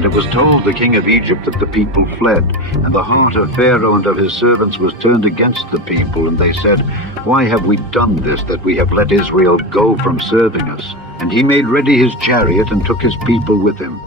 And it was told the king of Egypt that the people fled, and the heart of Pharaoh and of his servants was turned against the people, and they said, "Why have we done this, that we have let Israel go from serving us?" And he made ready his chariot and took his people with him.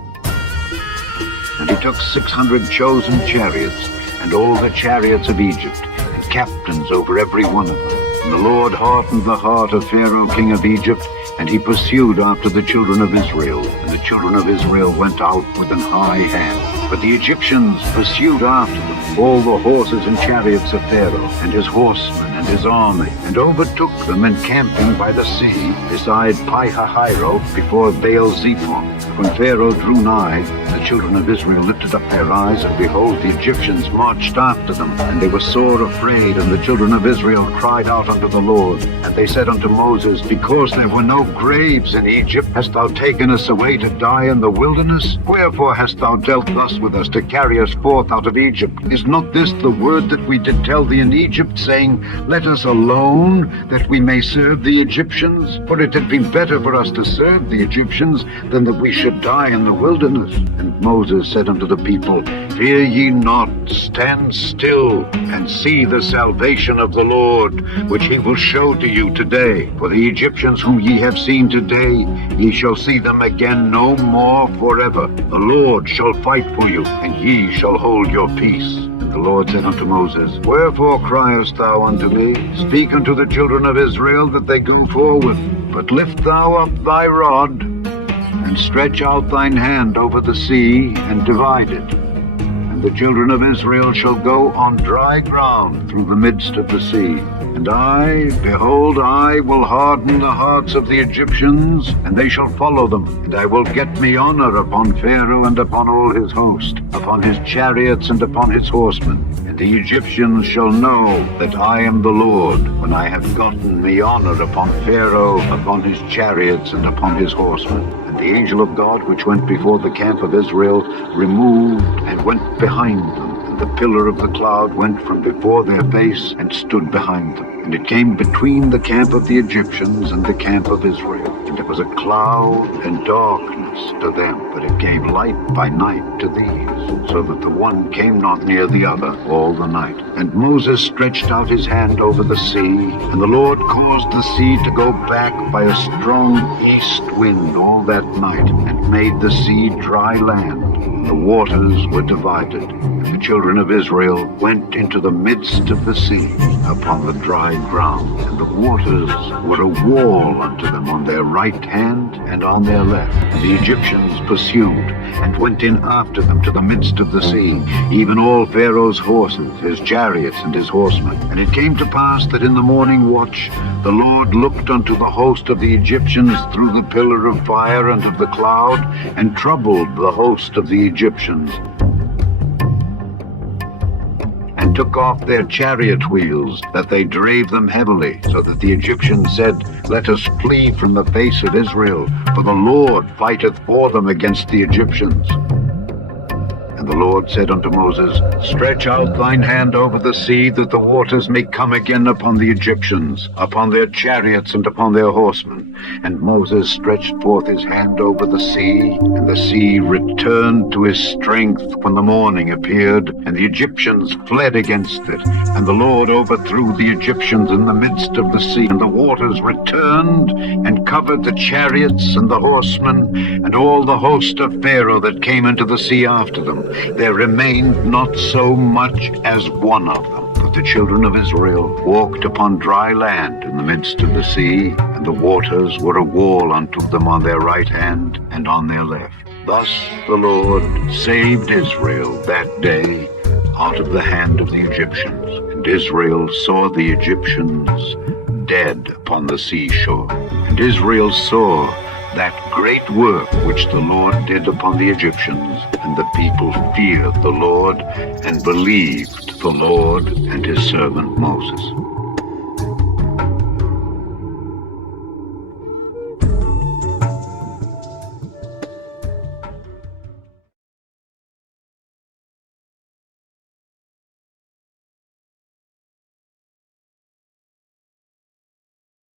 And he took 600 chosen chariots, and all the chariots of Egypt, and captains over every one of them. And the Lord hardened the heart of Pharaoh king of Egypt, and he pursued after the children of Israel. And the children of Israel went out with an high hand. But the Egyptians pursued after them, all the horses and chariots of Pharaoh, and his horsemen and his army, and overtook them encamping by the sea, beside Pi-hahiroth, before Baal-zephon. When Pharaoh drew nigh, the children of Israel lifted up their eyes, and behold, the Egyptians marched after them, and they were sore afraid. And the children of Israel cried out unto the Lord. And they said unto Moses, Because there were no graves in Egypt, hast thou taken us away to die in the wilderness? Wherefore hast thou dealt thus with us, to carry us forth out of Egypt? Is not this the word that we did tell thee in Egypt, saying, Let us alone, that we may serve the Egyptians? For it had been better for us to serve the Egyptians, than that we should die in the wilderness. And Moses said unto the people, Fear ye not, stand still, and see the salvation of the Lord, which he will show to you today. For the Egyptians whom ye have seen today, ye shall see them again no more forever. The Lord shall fight for you, and ye shall hold your peace. And the Lord said unto Moses, Wherefore criest thou unto me? Speak unto the children of Israel that they go forward. But lift thou up thy rod, and stretch out thine hand over the sea, and divide it. And the children of Israel shall go on dry ground through the midst of the sea. And I, behold, I will harden the hearts of the Egyptians, and they shall follow them. And I will get me honor upon Pharaoh and upon all his host, upon his chariots and upon his horsemen. And the Egyptians shall know that I am the Lord, when I have gotten me honor upon Pharaoh, upon his chariots, and upon his horsemen. And the angel of God, which went before the camp of Israel, removed and went behind them. And the pillar of the cloud went from before their face and stood behind them. And it came between the camp of the Egyptians and the camp of Israel. And it was a cloud and darkness to them, but it gave light by night to these, so that the one came not near the other all the night. And Moses stretched out his hand over the sea, and the Lord caused the sea to go back by a strong east wind all that night, and made the sea dry land. The waters were divided, and the children of Israel went into the midst of the sea upon the dry ground, and the waters were a wall unto them on their right hand and on their left. And the Egyptians pursued, and went in after them to the midst of the sea, even all Pharaoh's horses, his chariots, and his horsemen. And it came to pass that in the morning watch the Lord looked unto the host of the Egyptians through the pillar of fire and of the cloud, and troubled the host of the Egyptians, and took off their chariot wheels, that they drave them heavily, so that the Egyptians said, Let us flee from the face of Israel, for the Lord fighteth for them against the Egyptians. And the Lord said unto Moses, Stretch out thine hand over the sea, that the waters may come again upon the Egyptians, upon their chariots and upon their horsemen. And Moses stretched forth his hand over the sea, and the sea returned to his strength when the morning appeared, and the Egyptians fled against it. And the Lord overthrew the Egyptians in the midst of the sea, and the waters returned and covered the chariots and the horsemen, and all the host of Pharaoh that came into the sea after them. There remained not so much as one of them. But the children of Israel walked upon dry land in the midst of the sea, and the waters were a wall unto them on their right hand and on their left. Thus the Lord saved Israel that day out of the hand of the Egyptians. And Israel saw the Egyptians dead upon the seashore. And Israel saw that great work which the Lord did upon the Egyptians, and the people feared the Lord, and believed the Lord and his servant Moses.